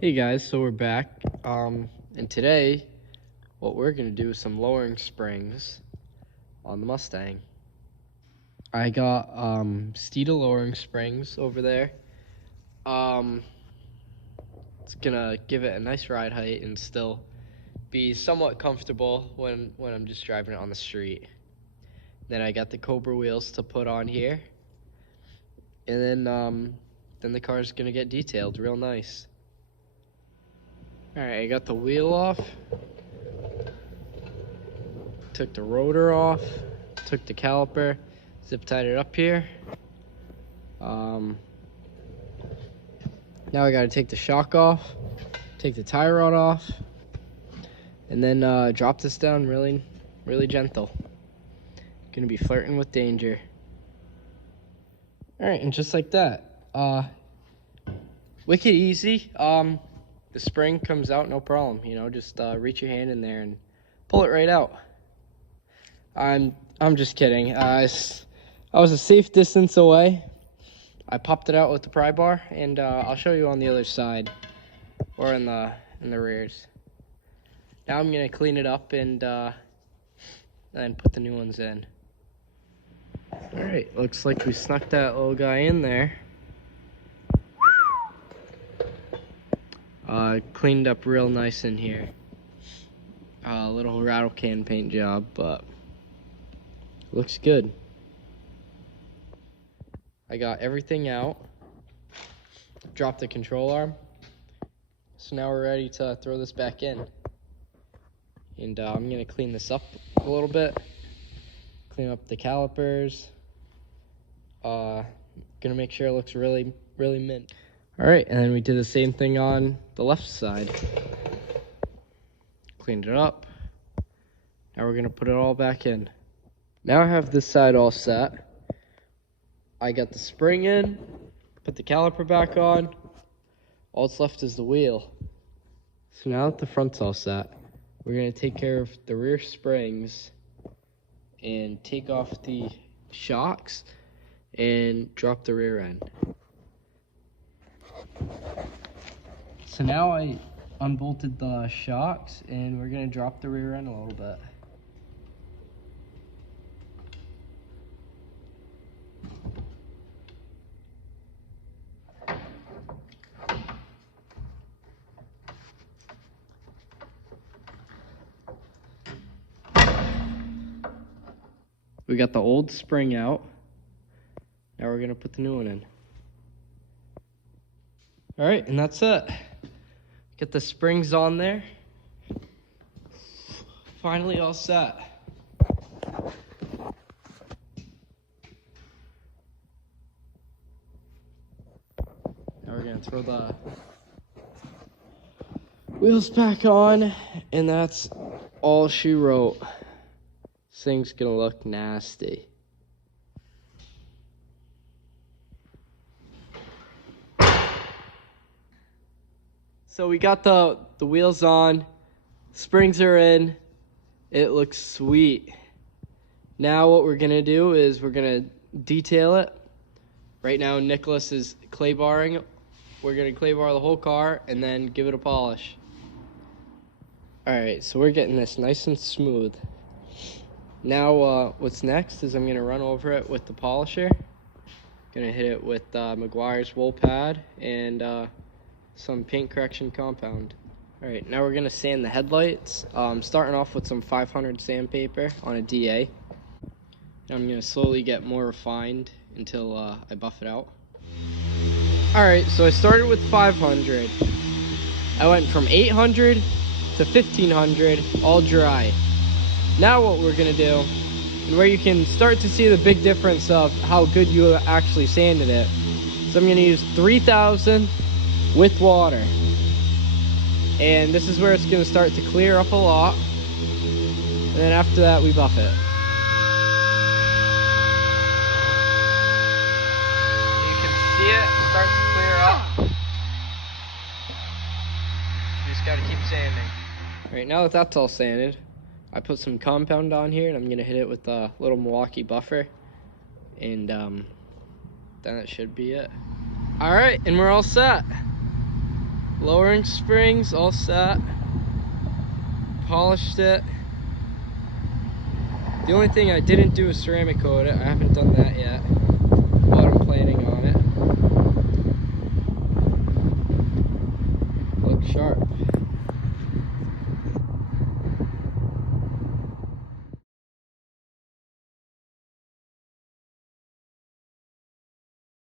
Hey guys, so we're back. And today, what we're gonna do is some lowering springs on the Mustang. I got Steeda lowering springs over there. It's gonna give it a nice ride height and still be somewhat comfortable when I'm just driving it on the street. Then I got the Cobra wheels to put on here, and then the car's gonna get detailed real nice. Alright, I got the wheel off, took the rotor off, took the caliper, zip tied it up here. Now I gotta take the shock off, take the tie rod off, and then drop this down really gentle. Gonna be flirting with danger. Alright, and just like that, wicked easy. The spring comes out no problem, you know, just reach your hand in there and pull it right out. I'm just kidding. I was a safe distance away. I popped it out with the pry bar, and I'll show you on the other side, or in the rears. Now I'm gonna clean it up and then put the new ones in. All right, looks like we snuck that little guy in there. Cleaned up real nice in here. A little rattle can paint job, but looks good. I got everything out. Dropped the control arm. So now we're ready to throw this back in. And I'm gonna clean this up a little bit. Clean up the calipers. Gonna make sure it looks really mint. All right, and then we did the same thing on the left side. Cleaned it up. Now we're gonna put it all back in. Now I have this side all set. I got the spring in, put the caliper back on. All that's left is the wheel. So now that the front's all set, we're gonna take care of the rear springs and take off the shocks and drop the rear end. So now I unbolted the shocks and we're gonna drop the rear end a little bit. We got the old spring out. Now we're gonna put the new one in. All right, and that's it. Get the springs on there. Finally all set. Now we're gonna throw the wheels back on, and that's all she wrote. This thing's gonna look nasty. So we got the wheels on, springs are in, it looks sweet. Now what we're gonna do is we're gonna detail it. Right now Nicholas is clay barring. We're gonna clay bar the whole car and then give it a polish. All right, so we're getting this nice and smooth. Now what's next is I'm gonna run over it with the polisher. Gonna hit it with Meguiar's wool pad and some paint correction compound. All right, now we're gonna sand the headlights. Starting off with some 500 sandpaper on a DA. And I'm gonna slowly get more refined until I buff it out. All right, so I started with 500. I went from 800 to 1500, all dry. Now what we're gonna do, and where you can start to see the big difference of how good you actually sanded it, so I'm gonna use 3000 with water. And this is where it's gonna start to clear up a lot. And then after that, we buff it. You can see it start to clear up. You just gotta keep sanding. All right, now that that's all sanded, I put some compound on here, and I'm gonna hit it with a little Milwaukee buffer, and then it should be it. All right, and we're all set. Lowering springs all set. Polished it. The only thing I didn't do is ceramic coat it. I haven't done that yet.